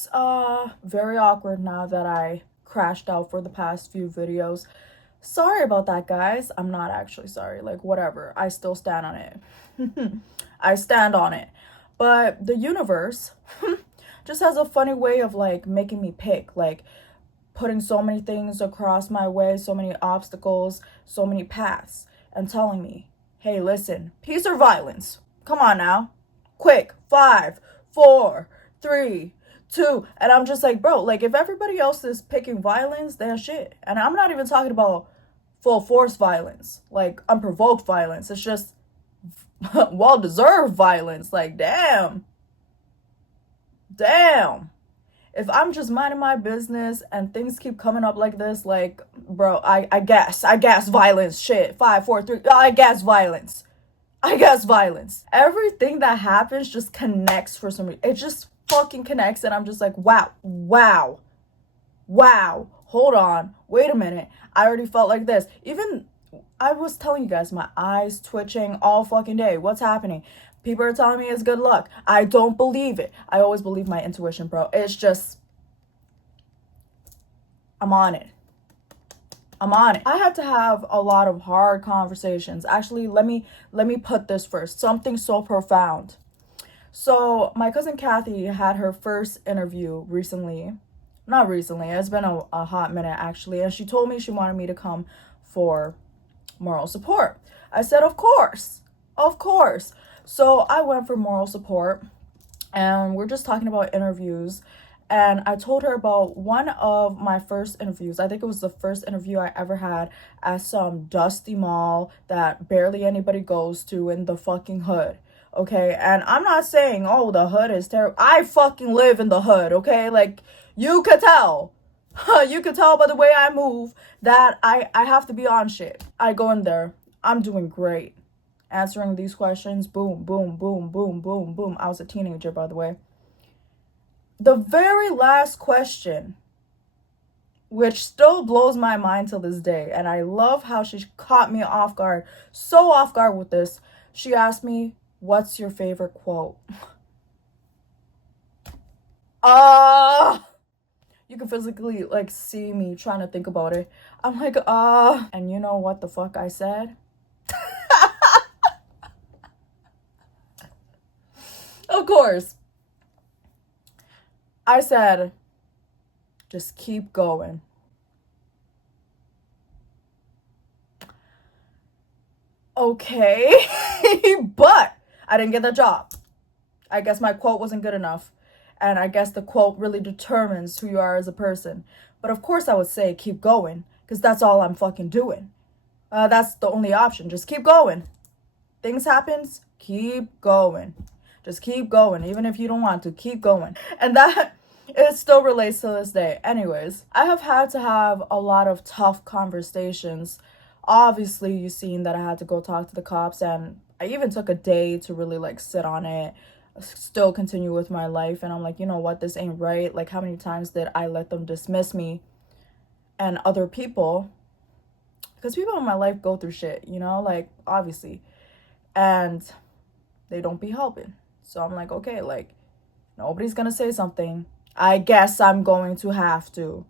It's very awkward now that I crashed out for the past few videos. Sorry about that, guys. I'm not actually sorry. Like, whatever. I still stand on it. I stand on it. But the universe just has a funny way of like making me pick, like putting so many things across my way, so many obstacles, so many paths, and telling me, hey, listen, peace or violence? Come on now. Quick. 5, 4, 3, 2. And I'm just like, bro, like if everybody else is picking violence, then shit. And I'm not even talking about full force violence, like unprovoked violence. It's just well deserved violence. Like, damn. Damn. If I'm just minding my business and things keep coming up like this, like, bro, I guess violence. Shit. 5, 4, 3. I guess violence. I guess violence. Everything that happens just connects for some reason. It just fucking connects, and I'm just like, wow, wow, wow. Hold on. Wait a minute. I already felt like this. Even I was telling you guys, my eyes twitching all fucking day. What's happening? People are telling me it's good luck. I don't believe it. I always believe my intuition, bro. It's just, I'm on it. I'm on it. I had to have a lot of hard conversations. Actually, let me put this first. Something so profound. So my cousin Kathy had her first interview recently. Not recently. It's been a hot minute actually. And she told me she wanted me to come for moral support. I said, of course. Of course. So I went for moral support, and we're just talking about interviews. And I told her about one of my first interviews. I think it was the first interview I ever had at some dusty mall that barely anybody goes to in the fucking hood. Okay, and I'm not saying, oh, the hood is terrible. I fucking live in the hood, okay? Like, you could tell. You could tell by the way I move that I have to be on shit. I go in there. I'm doing great. Answering these questions. Boom, boom, boom, boom, boom, boom. I was a teenager, by the way. The very last question, which still blows my mind till this day, and I love how she caught me off guard, so off guard with this. She asked me, what's your favorite quote? You can physically like see me trying to think about it. I'm like, and you know what the fuck I said? Of course. I said, just keep going. Okay. But I didn't get the job. I guess my quote wasn't good enough. And I guess the quote really determines who you are as a person. But of course I would say keep going, because that's all I'm fucking doing. That's the only option. Just keep going. Things happens, keep going. Just keep going. Even if you don't want to, keep going. And that, it still relates to this day. Anyways, I have had to have a lot of tough conversations. Obviously, you've seen that I had to go talk to the cops, and I even took a day to really like sit on it, still continue with my life. And I'm like, you know what, this ain't right. Like, how many times did I let them dismiss me and other people? Because people in my life go through shit, you know, like, obviously. And they don't be helping. So I'm like, okay, like, nobody's gonna say something. I guess I'm going to have to.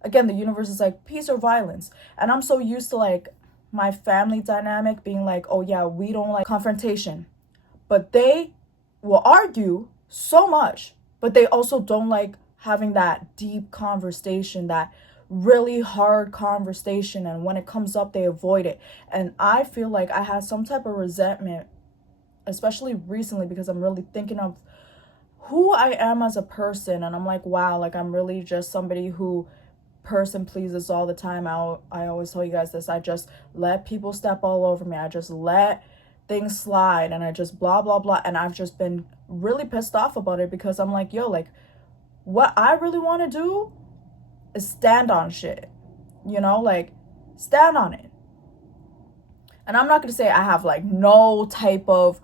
Again, the universe is like, peace or violence. And I'm so used to like my family dynamic being like, oh yeah, we don't like confrontation. But they will argue so much, but they also don't like having that deep conversation, that really hard conversation. And when it comes up, they avoid it. And I feel like I had some type of resentment, especially recently, because I'm really thinking of who I am as a person. And I'm like, wow, like I'm really just somebody who person pleases all the time. I always tell you guys this. I just let people step all over me. I just let things slide, and I just blah blah blah. And I've just been really pissed off about it, because I'm like, yo, like what I really want to do is stand on shit, you know, like stand on it. And I'm not gonna say I have like no type of,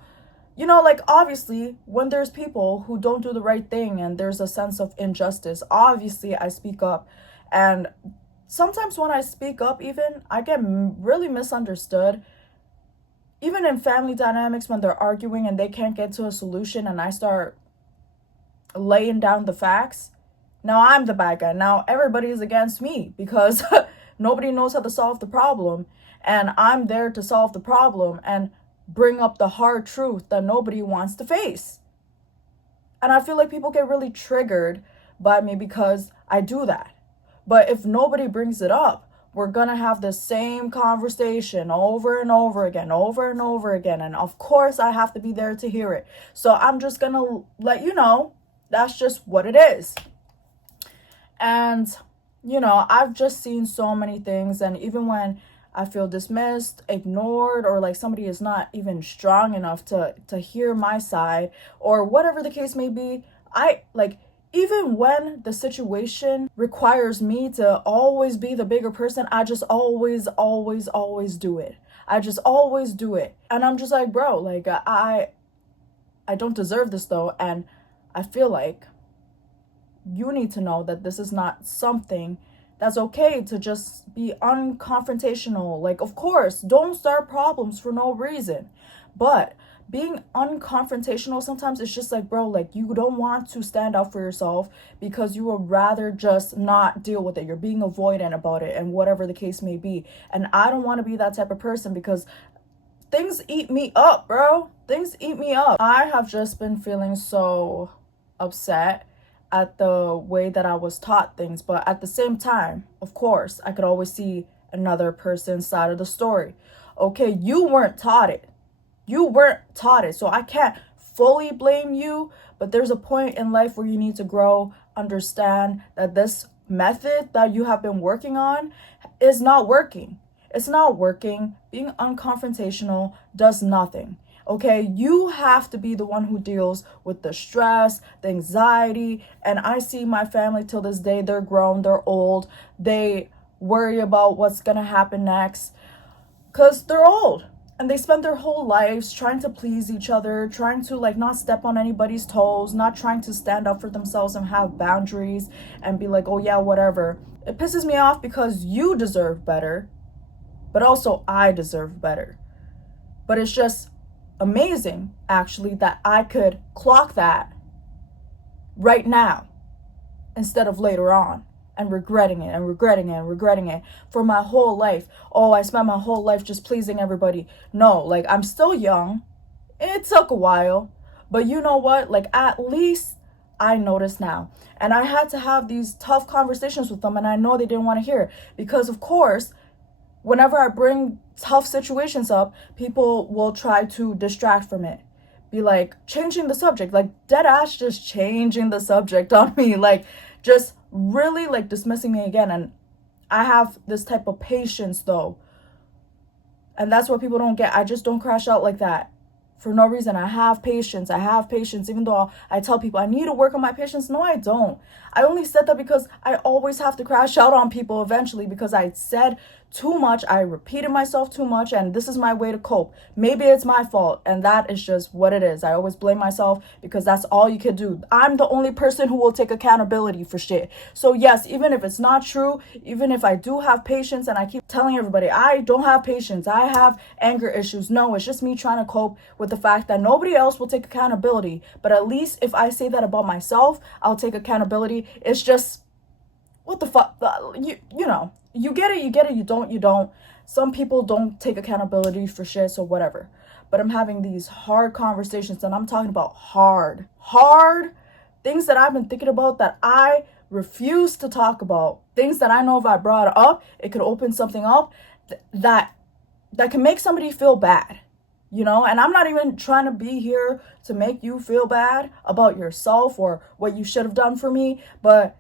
you know, like obviously when there's people who don't do the right thing and there's a sense of injustice, obviously I speak up. And sometimes when I speak up, even I get really misunderstood. Even in family dynamics, when they're arguing and they can't get to a solution, and I start laying down the facts, now I'm the bad guy. Now everybody is against me because nobody knows how to solve the problem. And I'm there to solve the problem and bring up the hard truth that nobody wants to face. And I feel like people get really triggered by me because I do that. But if nobody brings it up, we're gonna have the same conversation over and over again, over and over again. And of course, I have to be there to hear it. So I'm just gonna let you know that's just what it is. And, I've just seen so many things. And even when I feel dismissed, ignored, or like somebody is not even strong enough to hear my side, or whatever the case may be, even when the situation requires me to always be the bigger person, I just always, always, always do it. I just always do it. And I'm just like, bro, like I don't deserve this though. And I feel like you need to know that this is not something that's okay to just be unconfrontational. Like, of course, don't start problems for no reason. But being unconfrontational sometimes it's just like, bro, like you don't want to stand up for yourself because you would rather just not deal with it. You're being avoidant about it and whatever the case may be. And I don't want to be that type of person because things eat me up, bro. Things eat me up. I have just been feeling so upset at the way that I was taught things. But at the same time, of course, I could always see another person's side of the story. Okay, you weren't taught it. You weren't taught it. So I can't fully blame you. But there's a point in life where you need to grow, understand that this method that you have been working on is not working. It's not working. Being unconfrontational does nothing. Okay, you have to be the one who deals with the stress, the anxiety. And I see my family till this day, they're grown, they're old. They worry about what's gonna happen next because they're old. And they spend their whole lives trying to please each other, trying to like not step on anybody's toes, not trying to stand up for themselves and have boundaries and be like, oh yeah, whatever. It pisses me off because you deserve better, but also I deserve better. But it's just amazing, actually, that I could clock that right now instead of later on and regretting it and regretting it and regretting it for my whole life. Oh, I spent my whole life just pleasing everybody. No, like I'm still young. It took a while, but you know what? Like at least I notice now. And I had to have these tough conversations with them, and I know they didn't want to hear it because, of course, whenever I bring tough situations up, people will try to distract from it. Be like, changing the subject, like dead ass just changing the subject on me, like just really like dismissing me again. And I have this type of patience though. And that's what people don't get. I just don't crash out like that for no reason. I have patience, even though I tell people I need to work on my patience. No, I don't. I only said that because I always have to crash out on people eventually because I said too much. I repeated myself too much, and this is my way to cope. Maybe it's my fault, and that is just what it is. I always blame myself because that's all you can do. I'm the only person who will take accountability for shit. So yes, even if it's not true, even if I do have patience and I keep telling everybody I don't have patience, I have anger issues. No, it's just me trying to cope with the fact that nobody else will take accountability. But at least if I say that about myself, I'll take accountability. It's just, what the fuck? You know. You get it, you don't. Some people don't take accountability for shit, so whatever. But I'm having these hard conversations, and I'm talking about hard things that I've been thinking about that I refuse to talk about. Things that I know if I brought it up, it could open something up that can make somebody feel bad. And I'm not even trying to be here to make you feel bad about yourself or what you should have done for me, but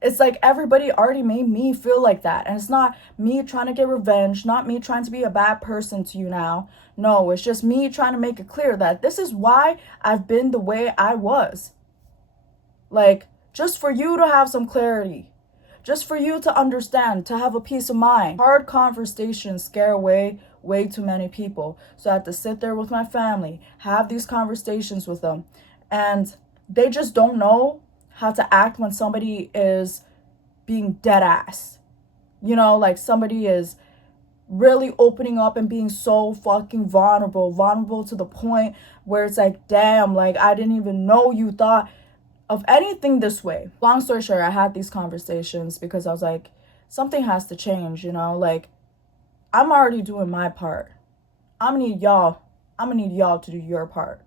it's like everybody already made me feel like that. And it's not me trying to get revenge, not me trying to be a bad person to you now. No, it's just me trying to make it clear that this is why I've been the way I was. Like, just for you to have some clarity. Just for you to understand, to have a peace of mind. Hard conversations scare away way too many people. So I have to sit there with my family, have these conversations with them. And they just don't know how to act when somebody is being dead ass. Like somebody is really opening up and being so fucking vulnerable to the point where it's like, damn, like I didn't even know you thought of anything this way. Long story short, I had these conversations because I was like, something has to change, you know? Like, I'm already doing my part. I'm gonna need y'all to do your part.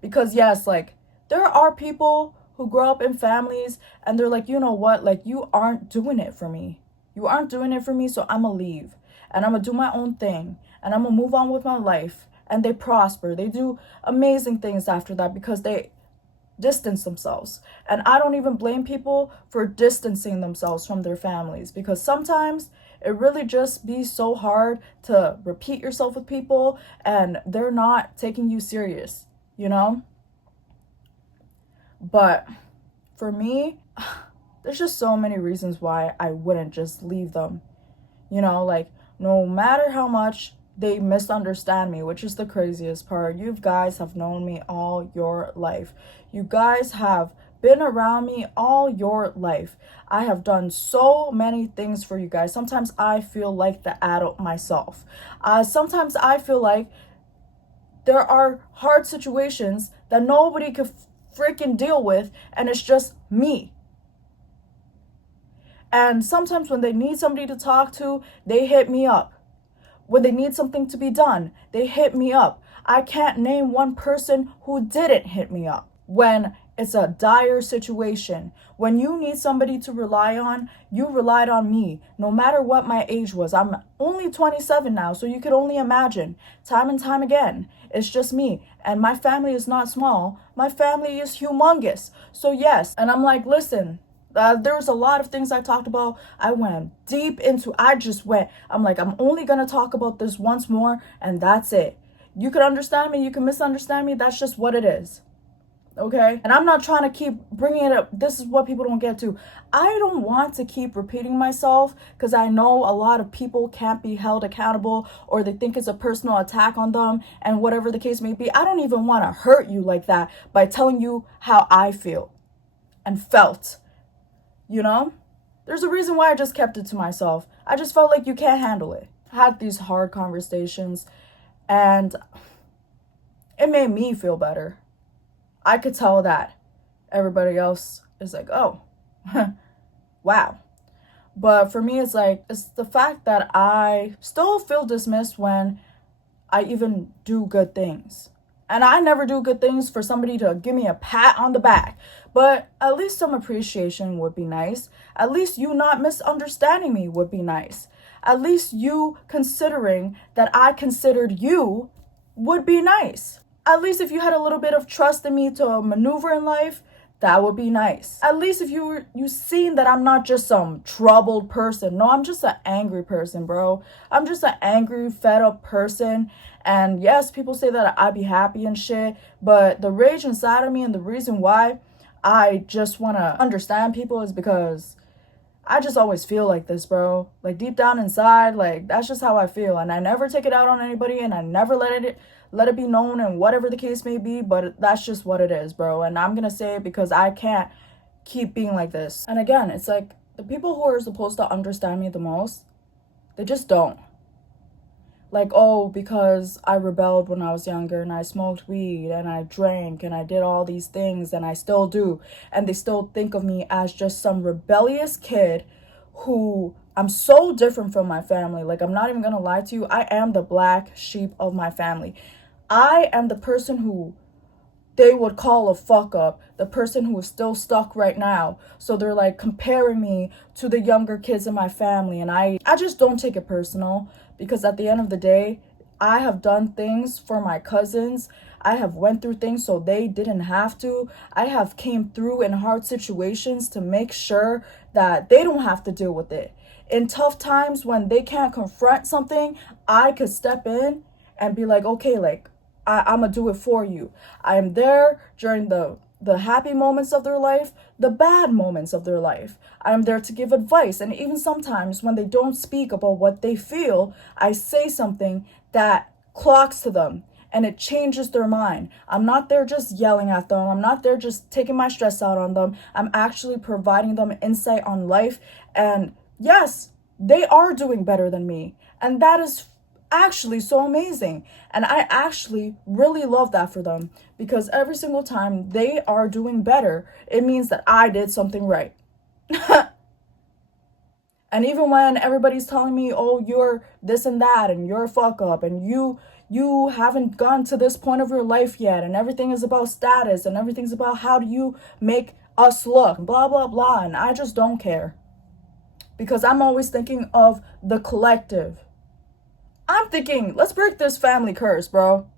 Because yes, like, there are people who grow up in families and they're like, you know what? Like, you aren't doing it for me. You aren't doing it for me, so I'm gonna leave. And I'm gonna do my own thing. And I'm gonna move on with my life. And they prosper. They do amazing things after that because they distance themselves. And I don't even blame people for distancing themselves from their families, because sometimes it really just be so hard to repeat yourself with people and they're not taking you serious, you know? But for me, there's just so many reasons why I wouldn't just leave them. You know, like, no matter how much they misunderstand me, which is the craziest part. You guys have known me all your life. You guys have been around me all your life. I have done so many things for you guys. Sometimes I feel like the adult myself. Sometimes I feel like there are hard situations that nobody could freaking deal with, and it's just me. And sometimes when they need somebody to talk to, they hit me up. When they need something to be done, they hit me up. I can't name one person who didn't hit me up. When it's a dire situation, when you need somebody to rely on, you relied on me, no matter what my age was. I'm only 27 now, so you could only imagine. Time and time again, it's just me. And my family is not small. My family is humongous. So yes, and I'm like, listen, there was a lot of things I talked about. I went deep into, I'm like, I'm only going to talk about this once more, and that's it. You can understand me, you can misunderstand me. That's just what it is. Okay? And I'm not trying to keep bringing it up. This is what people don't get to. I don't want to keep repeating myself because I know a lot of people can't be held accountable, or they think it's a personal attack on them, and whatever the case may be. I don't even want to hurt you like that by telling you how I feel and felt. You know, there's a reason why I just kept it to myself. I just felt like you can't handle it. I had these hard conversations and it made me feel better. I could tell that everybody else is like, oh, wow. But for me, it's like, it's the fact that I still feel dismissed when I even do good things. And I never do good things for somebody to give me a pat on the back. But at least some appreciation would be nice. At least you not misunderstanding me would be nice. At least you considering that I considered you would be nice. At least if you had a little bit of trust in me to maneuver in life, that would be nice. At least if you seen that I'm not just some troubled person. No, I'm just an angry person, bro. I'm just an angry, fed up person. And yes, people say that I be happy and shit, but the rage inside of me and the reason why I just want to understand people is because I just always feel like this, bro. Like deep down inside, like that's just how I feel. And I never take it out on anybody, and I never let it be known, and whatever the case may be, but that's just what it is, bro. And I'm gonna say it because I can't keep being like this. And again, it's like the people who are supposed to understand me the most, they just don't. Like, oh, because I rebelled when I was younger and I smoked weed and I drank and I did all these things, and I still do. And they still think of me as just some rebellious kid who, I'm so different from my family. Like, I'm not even gonna lie to you. I am the black sheep of my family. I am the person who they would call a fuck up, the person who is still stuck right now. So they're like comparing me to the younger kids in my family. And I just don't take it personal, because at the end of the day, I have done things for my cousins. I have went through things so they didn't have to. I have came through in hard situations to make sure that they don't have to deal with it. In tough times when they can't confront something, I could step in and be like, okay, like, I'm gonna do it for you. I'm there during the happy moments of their life, the bad moments of their life. I'm there to give advice. And even sometimes when they don't speak about what they feel, I say something that clocks to them and it changes their mind. I'm not there just yelling at them. I'm not there just taking my stress out on them. I'm actually providing them insight on life. And yes, they are doing better than me. And that is actually so amazing. And I actually really love that for them, because every single time they are doing better, it means that I did something right. And even when everybody's telling me, oh, you're this and that, and you're a fuck up, and you haven't gone to this point of your life yet, and everything is about status, and everything's about how do you make us look, blah blah blah, and I just don't care, because I'm always thinking of the collective. I'm thinking, let's break this family curse, bro.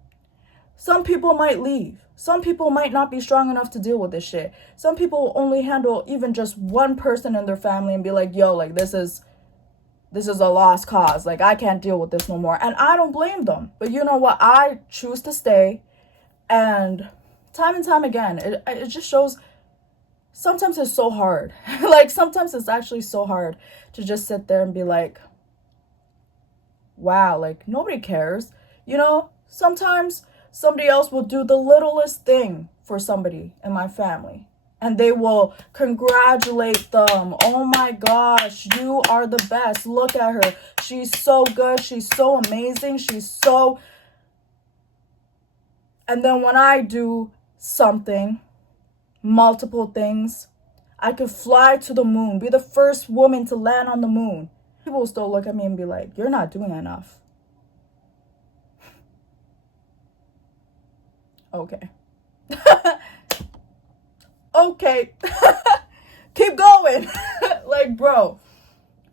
Some people might leave. Some people might not be strong enough to deal with this shit. Some people only handle even just one person in their family and be like, yo, like this is a lost cause. Like, I can't deal with this no more. And I don't blame them. But you know what? I choose to stay. And time again, it just shows sometimes it's so hard. Like, sometimes it's actually so hard to just sit there and be like, wow, like nobody cares. You know, sometimes somebody else will do the littlest thing for somebody in my family, and they will congratulate them. Oh my gosh, you are the best. Look at her. She's so good. She's so amazing. She's so... And then when I do something, multiple things, I could fly to the moon, be the first woman to land on the moon. People will still look at me and be like, you're not doing enough. Okay. Okay. Keep going. Like, bro,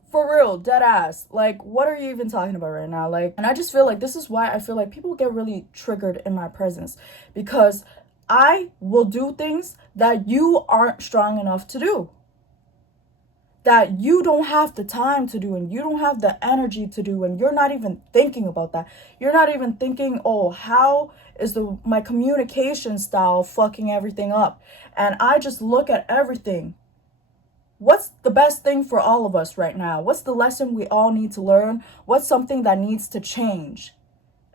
for real, dead ass. Like, what are you even talking about right now? Like, and I just feel like this is why I feel like people get really triggered in my presence, because I will do things that you aren't strong enough to do, that you don't have the time to do, and you don't have the energy to do, and you're not even thinking about that. You're not even thinking, oh, how is my communication style fucking everything up? And I just look at everything. What's the best thing for all of us right now? What's the lesson we all need to learn? What's something that needs to change?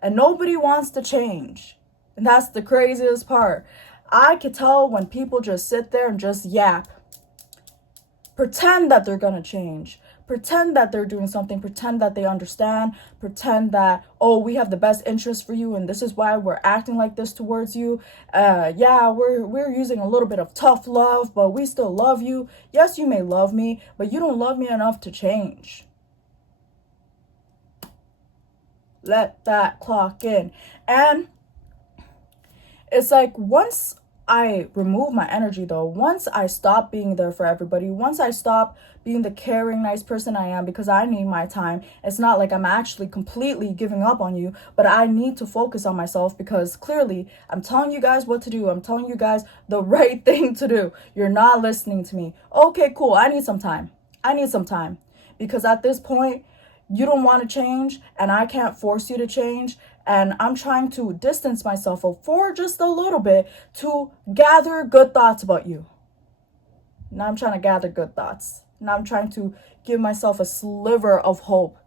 And nobody wants to change. And that's the craziest part. I could tell when people just sit there and just yap. Pretend that they're gonna change. Pretend that they're doing something. Pretend that they understand. Pretend that, oh, we have the best interest for you, and this is why we're acting like this towards you. Yeah, we're using a little bit of tough love, but we still love you. Yes, you may love me, but you don't love me enough to change. Let that clock in. And it's like, once I remove my energy, though, once I stop being there for everybody, once I stop being the caring, nice person I am, because I need my time, it's not like I'm actually completely giving up on you, but I need to focus on myself, because clearly I'm telling you guys what to do. I'm telling you guys the right thing to do. You're not listening to me. Okay, cool. I need some time. Because at this point, you don't want to change, and I can't force you to change. And I'm trying to distance myself for just a little bit to gather good thoughts about you. Now I'm trying to gather good thoughts. Now I'm trying to give myself a sliver of hope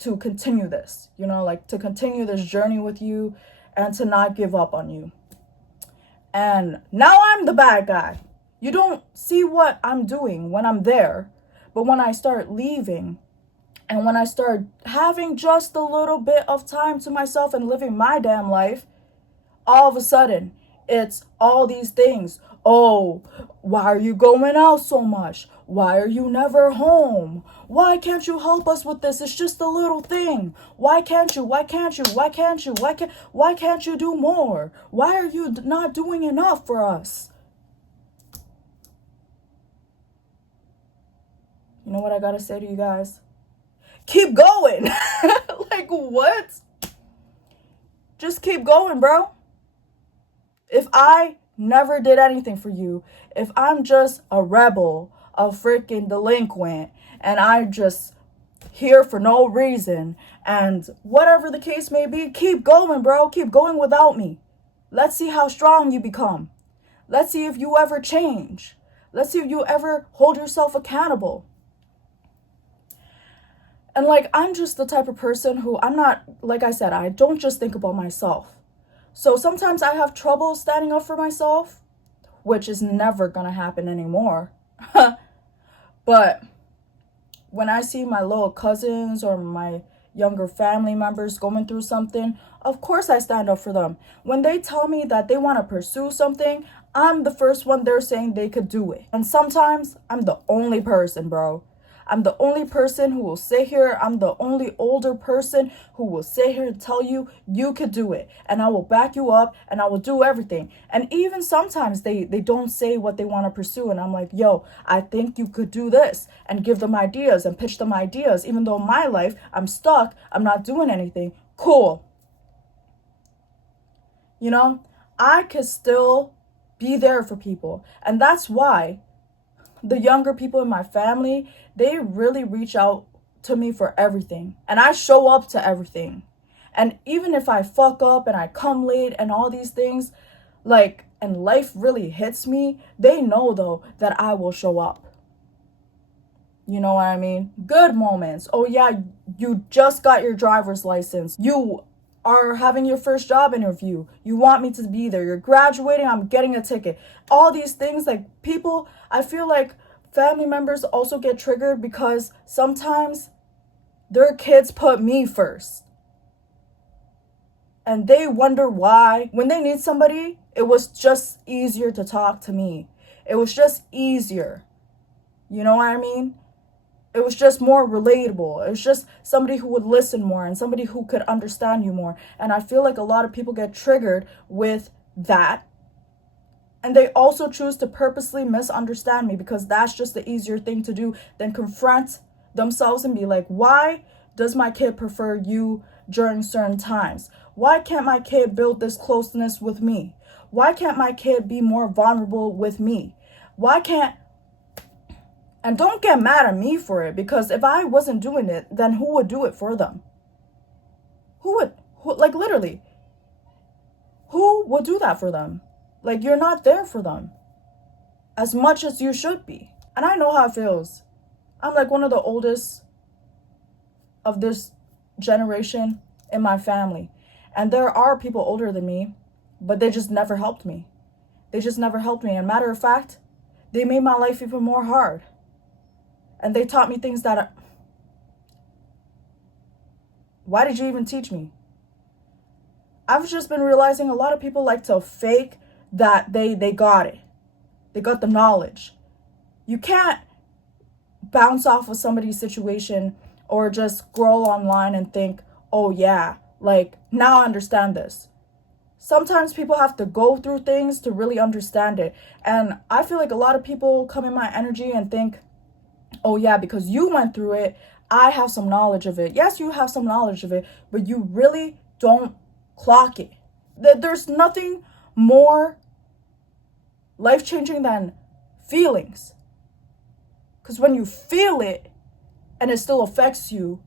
to continue this, you know, like to continue this journey with you and to not give up on you. And now I'm the bad guy. You don't see what I'm doing when I'm there, but when I start leaving, and when I start having just a little bit of time to myself and living my damn life, all of a sudden, it's all these things. Oh, why are you going out so much? Why are you never home? Why can't you help us with this? It's just a little thing. Why can't you? Why can't you? Why can't you? Why can't you do more? Why are you not doing enough for us? You know what I gotta say to you guys? Keep going. Like, what? Just keep going, bro. If I never did anything for you, if I'm just a rebel, a freaking delinquent, and I'm just here for no reason, and whatever the case may be, keep going, bro. Keep going without me. Let's see how strong you become. Let's see if you ever change. Let's see if you ever hold yourself accountable. And like, I'm just the type of person who, I'm not, like I said, I don't just think about myself. So sometimes I have trouble standing up for myself, which is never gonna happen anymore. But when I see my little cousins or my younger family members going through something, of course I stand up for them. When they tell me that they want to pursue something, I'm the first one they're saying they could do it. And sometimes I'm the only person, bro. I'm the only person who will sit here. I'm the only older person who will sit here and tell you you could do it. And I will back you up and I will do everything. And even sometimes they don't say what they want to pursue. And I'm like, yo, I think you could do this, and give them ideas and pitch them ideas. Even though in my life, I'm stuck, I'm not doing anything. Cool. You know, I could still be there for people. And that's why the younger people in my family, they really reach out to me for everything. And I show up to everything. And even if I fuck up and I come late and all these things, like, and life really hits me, they know though that I will show up. You know what I mean? Good moments. Oh yeah, you just got your driver's license. You are having your first job interview. You want me to be there. You're graduating. I'm getting a ticket. All these things, like, people, I feel like family members also get triggered because sometimes their kids put me first. And they wonder why. When they need somebody, it was just easier to talk to me. It was just easier. You know what I mean? It was just more relatable. It was just somebody who would listen more and somebody who could understand you more. And I feel like a lot of people get triggered with that. And they also choose to purposely misunderstand me because that's just the easier thing to do than confront themselves and be like, why does my kid prefer you during certain times? Why can't my kid build this closeness with me? Why can't my kid be more vulnerable with me? Why can't... And don't get mad at me for it, because if I wasn't doing it, then who would do it for them? Like, literally, who would do that for them? Like, you're not there for them as much as you should be. And I know how it feels. I'm like one of the oldest of this generation in my family. And there are people older than me, but they just never helped me. They just never helped me. And matter of fact, they made my life even more hard. And they taught me things that... Why did you even teach me? I've just been realizing a lot of people like to fake that they got it. They got the knowledge. You can't bounce off of somebody's situation or just scroll online and think, oh yeah, like, now I understand this. Sometimes people have to go through things to really understand it. And I feel like a lot of people come in my energy and think, oh yeah, because you went through it, I have some knowledge of it. Yes, you have some knowledge of it, but you really don't clock it. There's nothing more life-changing than feelings. Because when you feel it and it still affects you,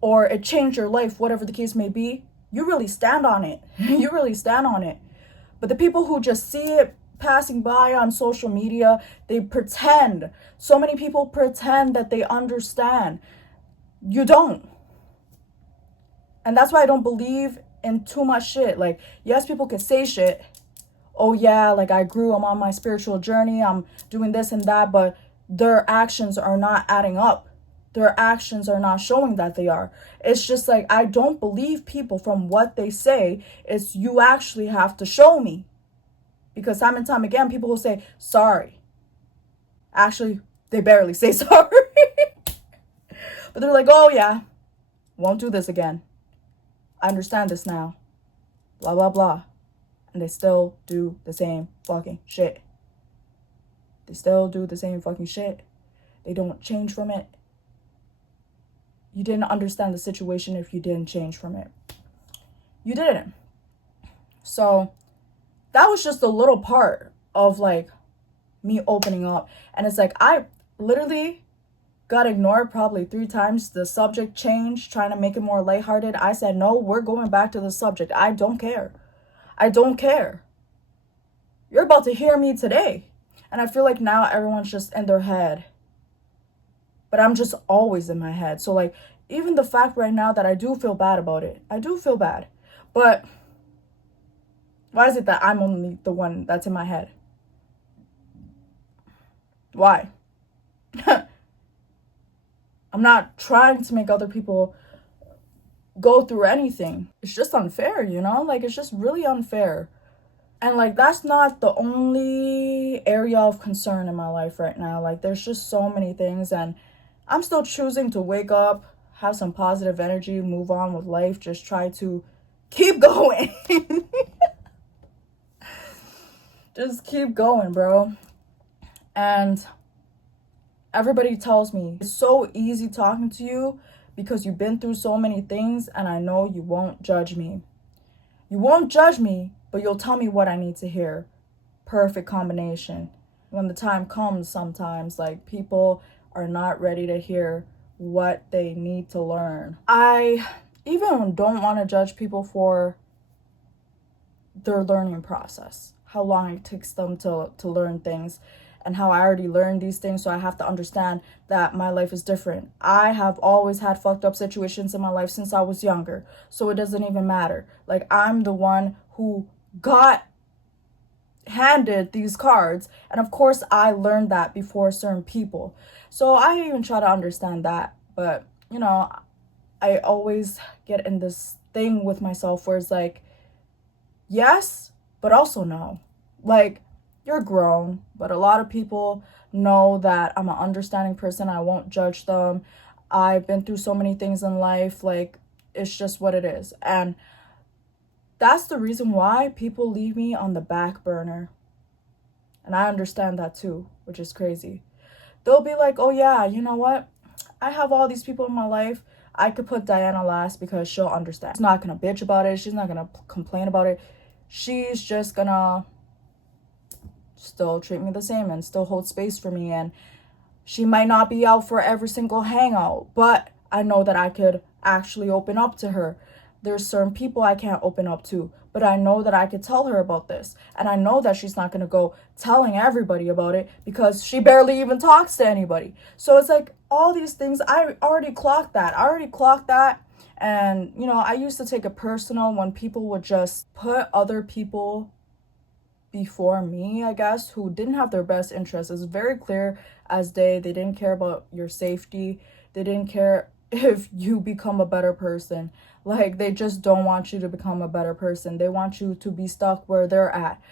or it changed your life, whatever the case may be, you really stand on it. You really stand on it. But the people who just see it passing by on social media, they pretend. So many people pretend that they understand. You don't. And that's why I don't believe in too much shit. Like, yes, people could say shit. Oh yeah, like, I grew, I'm on my spiritual journey, I'm doing this and that, but their actions are not adding up. Their actions are not showing that they are. It's just like, I don't believe people from what they say. It's, you actually have to show me. Because time and time again, people will say, sorry. Actually, they barely say sorry. But they're like, oh yeah, won't do this again. I understand this now. Blah, blah, blah. And they still do the same fucking shit. They still do the same fucking shit. They don't change from it. You didn't understand the situation if you didn't change from it. You didn't. So that was just a little part of, like, me opening up. And it's like, I literally got ignored probably 3 times. The subject changed, trying to make it more lighthearted. I said, no, we're going back to the subject. I don't care. I don't care. You're about to hear me today. And I feel like now everyone's just in their head. But I'm just always in my head. So, like, even the fact right now that I do feel bad about it. I do feel bad. But why is it that I'm only the one that's in my head? Why? I'm not trying to make other people go through anything. It's just unfair, you know? Like, it's just really unfair. And like, that's not the only area of concern in my life right now. Like, there's just so many things, and I'm still choosing to wake up, have some positive energy, move on with life, just try to keep going. Just keep going, bro. And everybody tells me it's so easy talking to you because you've been through so many things, and I know you won't judge me. You won't judge me, but you'll tell me what I need to hear. Perfect combination. When the time comes, sometimes, like, people are not ready to hear what they need to learn. I even don't want to judge people for their learning process, how long it takes them to learn things, and how I already learned these things, so I have to understand that my life is different. I have always had fucked up situations in my life since I was younger, so it doesn't even matter. Like, I'm the one who got handed these cards, and of course I learned that before certain people. So I even try to understand that, but you know, I always get in this thing with myself where it's like, yes, but also no. Like, you're grown, but a lot of people know that I'm an understanding person. I won't judge them. I've been through so many things in life. Like, it's just what it is. And that's the reason why people leave me on the back burner. And I understand that too, which is crazy. They'll be like, oh yeah, you know what? I have all these people in my life. I could put Diana last because she'll understand. She's not gonna bitch about it. She's not gonna complain about it. She's just gonna still treat me the same and still hold space for me. And she might not be out for every single hangout, but I know that I could actually open up to her. There's certain people I can't open up to, but I know that I could tell her about this. And I know that she's not going to go telling everybody about it because she barely even talks to anybody. So it's like all these things, I already clocked that. And, you know, I used to take it personal when people would just put other people before me, I guess, who didn't have their best interests. It's very clear as day. They didn't care about your safety. They didn't care if you become a better person. Like, they just don't want you to become a better person. They want you to be stuck where they're at,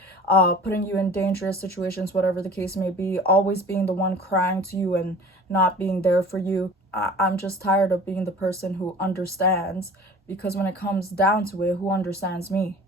putting you in dangerous situations, whatever the case may be, always being the one crying to you and not being there for you. I'm just tired of being the person who understands, because when it comes down to it, who understands me?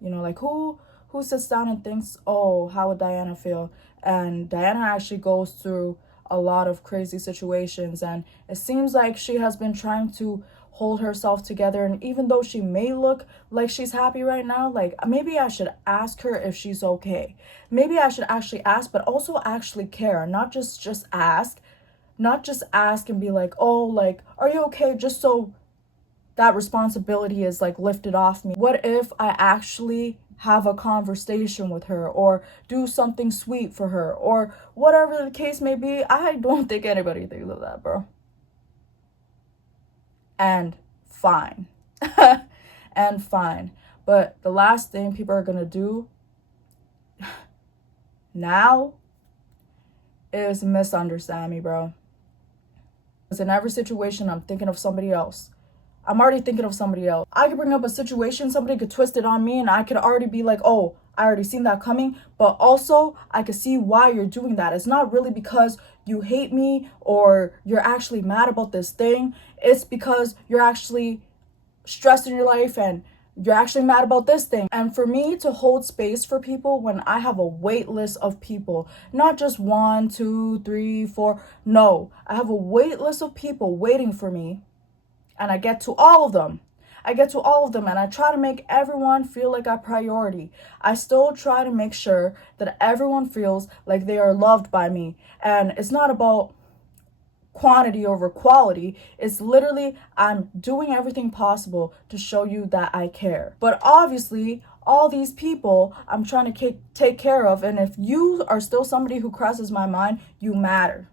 You know, like, who sits down and thinks, oh, how would Diana feel? And Diana actually goes through a lot of crazy situations, and it seems like she has been trying to hold herself together. And even though she may look like she's happy right now, like, maybe I should ask her if she's okay. Maybe I should actually ask, but also actually care, not just ask. Not just ask and be like, oh, like, are you okay? Just so that responsibility is like lifted off me. What if I actually have a conversation with her, or do something sweet for her, or whatever the case may be? I don't think anybody thinks of that, bro. And fine. And fine. But the last thing people are gonna do now is misunderstand me, bro. Because in every situation, I'm thinking of somebody else. I'm already thinking of somebody else. I could bring up a situation, somebody could twist it on me, and I could already be like, oh, I already seen that coming. But also, I could see why you're doing that. It's not really because you hate me or you're actually mad about this thing. It's because you're actually stressed in your life and you're actually mad about this thing. And for me to hold space for people when I have a wait list of people, not just 1, 2, 3, 4. No, I have a wait list of people waiting for me. And I get to all of them. And I try to make everyone feel like a priority. I still try to make sure that everyone feels like they are loved by me. And it's not about quantity over quality. It's literally, I'm doing everything possible to show you that I care. But obviously, all these people I'm trying to take care of. And if you are still somebody who crosses my mind, you matter.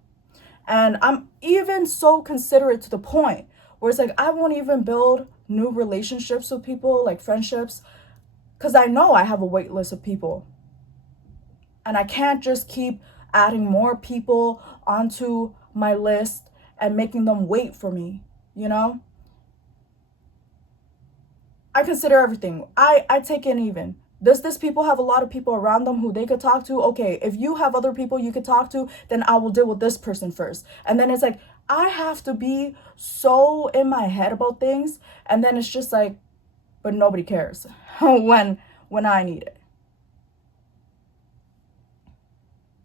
And I'm even so considerate to the point where it's like, I won't even build new relationships with people, like friendships, because I know I have a wait list of people. And I can't just keep adding more people onto my list and making them wait for me, you know? I consider everything. I take in even. Does this people have a lot of people around them who they could talk to? Okay, if you have other people you could talk to, then I will deal with this person first. And then it's like, I have to be so in my head about things. And then it's just like, but nobody cares when I need it.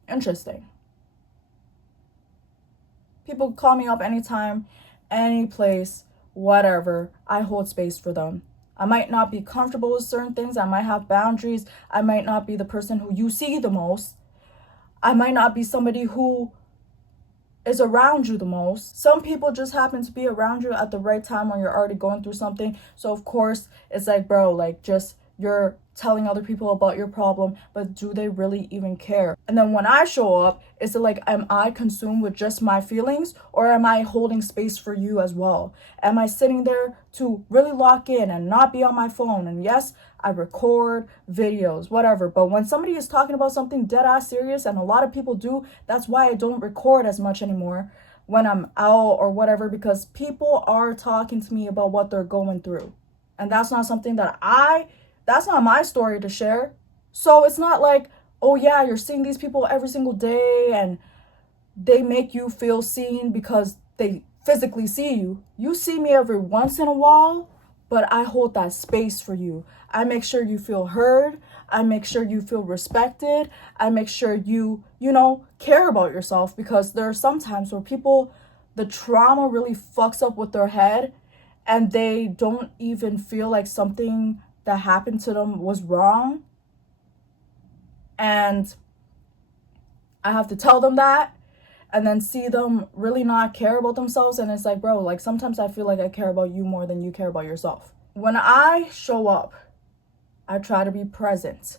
Interesting. People call me up anytime, any place, whatever. I hold space for them. I might not be comfortable with certain things. I might have boundaries. I might not be the person who you see the most. I might not be somebody who is around you the most. Some people just happen to be around you at the right time when you're already going through something. So of course, it's like, bro, like just you're telling other people about your problem, but do they really even care? And then when I show up, is it like, am I consumed with just my feelings, or am I holding space for you as well? Am I sitting there to really lock in and not be on my phone? And yes, I record videos, whatever. But when somebody is talking about something dead ass serious, and a lot of people do, that's why I don't record as much anymore when I'm out or whatever, because people are talking to me about what they're going through. And that's not something that's not my story to share. So it's not like, oh yeah, you're seeing these people every single day and they make you feel seen because they physically see you. You see me every once in a while, but I hold that space for you. I make sure you feel heard. I make sure you feel respected. I make sure you care about yourself, because there are some times where people, the trauma really fucks up with their head and they don't even feel like something that happened to them was wrong. And I have to tell them that, and then see them really not care about themselves. And it's like, bro, like sometimes I feel like I care about you more than you care about yourself. When I show up, I try to be present.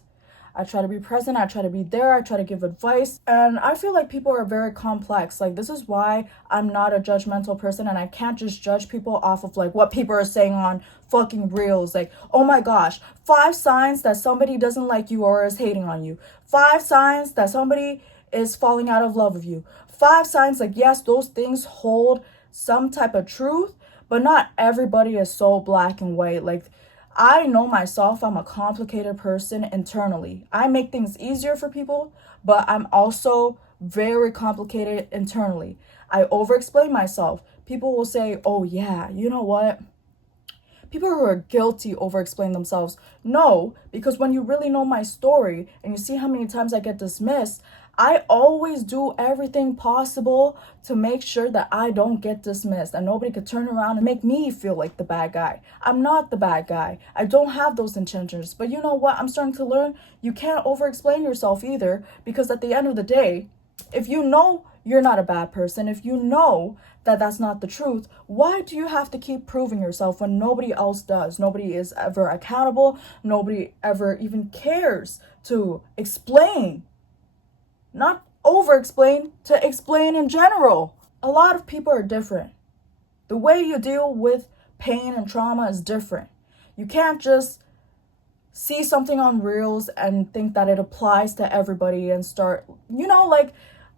I try to be there, I try to give advice. And I feel like people are very complex. Like, this is why I'm not a judgmental person, and I can't just judge people off of like what people are saying on fucking reels. Like, oh my gosh, 5 signs that somebody doesn't like you or is hating on you. 5 signs that somebody is falling out of love with you. 5 signs, like, yes, those things hold some type of truth, but not everybody is so black and white. Like, I know myself, I'm a complicated person internally. I make things easier for people, but I'm also very complicated internally. I over-explain myself. People will say, oh yeah, you know what? People who are guilty over-explain themselves. No, because when you really know my story and you see how many times I get dismissed, I always do everything possible to make sure that I don't get dismissed and nobody could turn around and make me feel like the bad guy. I'm not the bad guy. I don't have those intentions. But you know what? I'm starting to learn you can't over-explain yourself either, because at the end of the day, if you know you're not a bad person, if you know that that's not the truth, why do you have to keep proving yourself when nobody else does? Nobody is ever accountable. Nobody ever even cares to explain. Not over-explain, to explain in general. A lot of people are different. The way you deal with pain and trauma is different. You can't just see something on reels and think that it applies to everybody and start, like,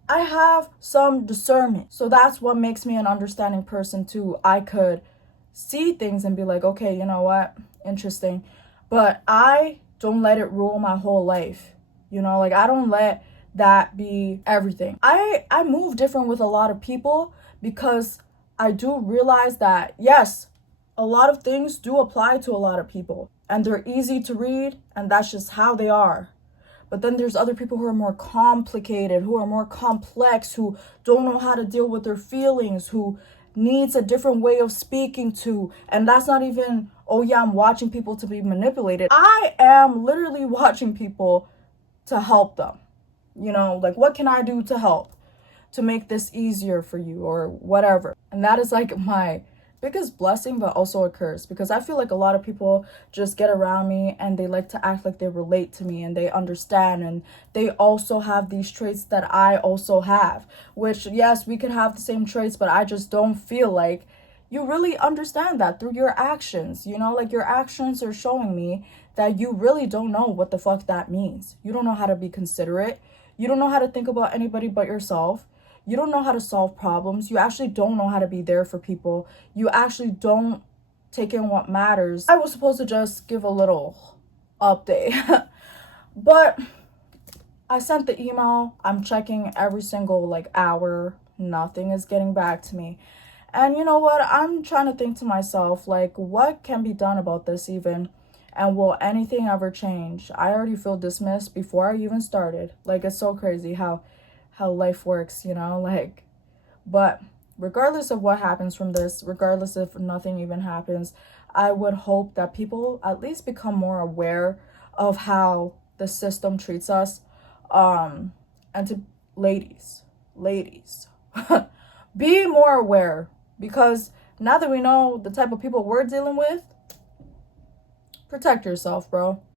I have some discernment. So that's what makes me an understanding person too. I could see things and be like, okay, you know what? Interesting. But I don't let it rule my whole life. Like, I don't let that be everything. I move different with a lot of people, because I do realize that, yes, a lot of things do apply to a lot of people and they're easy to read, and that's just how they are. But then there's other people who are more complicated, who are more complex, who don't know how to deal with their feelings, who needs a different way of speaking to. And that's not even, oh yeah, I'm watching people to be manipulated. I am literally watching people to help them. Like, what can I do to help to make this easier for you or whatever? And that is like my biggest blessing, but also a curse, because I feel like a lot of people just get around me and they like to act like they relate to me and they understand, and they also have these traits that I also have, which, yes, we could have the same traits, but I just don't feel like you really understand that through your actions. Like, your actions are showing me that you really don't know what the fuck that means. You don't know how to be considerate. You don't know how to think about anybody but yourself. You don't know how to solve problems. You actually don't know how to be there for people. You actually don't take in what matters. I was supposed to just give a little update. But I sent the email. I'm checking every single like hour. Nothing is getting back to me. And you know what? I'm trying to think to myself, like, what can be done about this even? And will anything ever change? I already feel dismissed before I even started. Like, it's so crazy how life works, you know? Like, but regardless of what happens from this, regardless if nothing even happens, I would hope that people at least become more aware of how the system treats us. And to ladies, be more aware, because now that we know the type of people we're dealing with, protect yourself, bro.